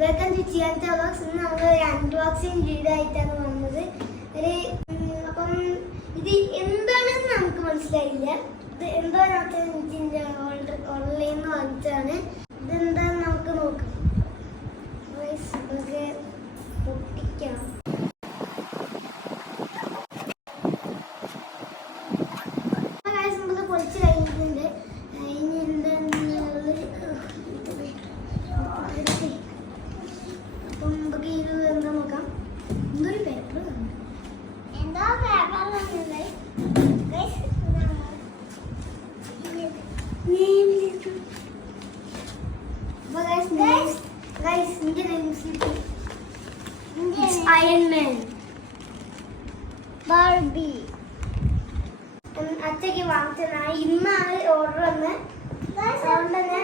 Welcome to ചിയാൻറ്റ vlogs. ഇന്ന് നമ്മൾ ഒരു അൺബോക്സിങ് വീഡിയോ ആയിട്ടാണ് വന്നത്. അപ്പം ഇത് എന്താണെന്ന് നമുക്ക് മനസ്സിലായില്ല. ഇത് എന്തോ ഇതിൻ്റെ ഓൺലൈനിൽ നിന്ന് വാങ്ങിച്ചതാണ്. ഇതെന്താണെന്ന് നമുക്ക് നോക്കാം. നമുക്ക് പൊട്ടിക്കാം. നമ്മൾ പൊളിച്ച് കഴിഞ്ഞിട്ടുണ്ട്. ഇനി എന്താണെന്നുള്ളത് അപ്പം നമുക്ക് ഇത് എന്താ നോക്കാം. എന്തൊരു പേപ്പർ എന്തോ Iron Man, Barbie. അച്ഛക്ക് വാങ്ങിച്ചതാണ്. ഇന്നാണ് ഓർഡർ വന്നത്. അതുകൊണ്ട് തന്നെ